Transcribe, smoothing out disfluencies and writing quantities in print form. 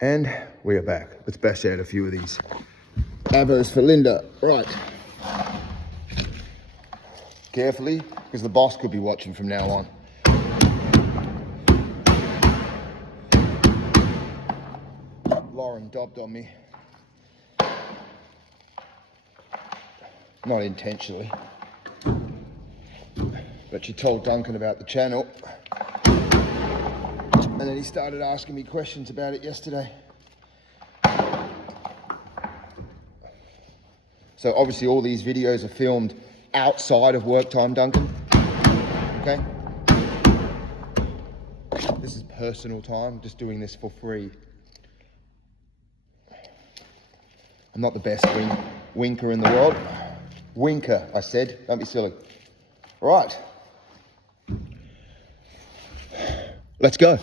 And we are back. Let's bash out a few of these avos for Linda. Right. Carefully, because the boss could be watching from now on. Lauren dobbed on me. Not intentionally. But she told Duncan about the channel. And then he started asking me questions about it yesterday. So obviously all these videos are filmed outside of work time, Duncan. Okay? This is personal time, just doing this for free. I'm not the best winker in the world. Winker, I said, don't be silly. Right. Let's go.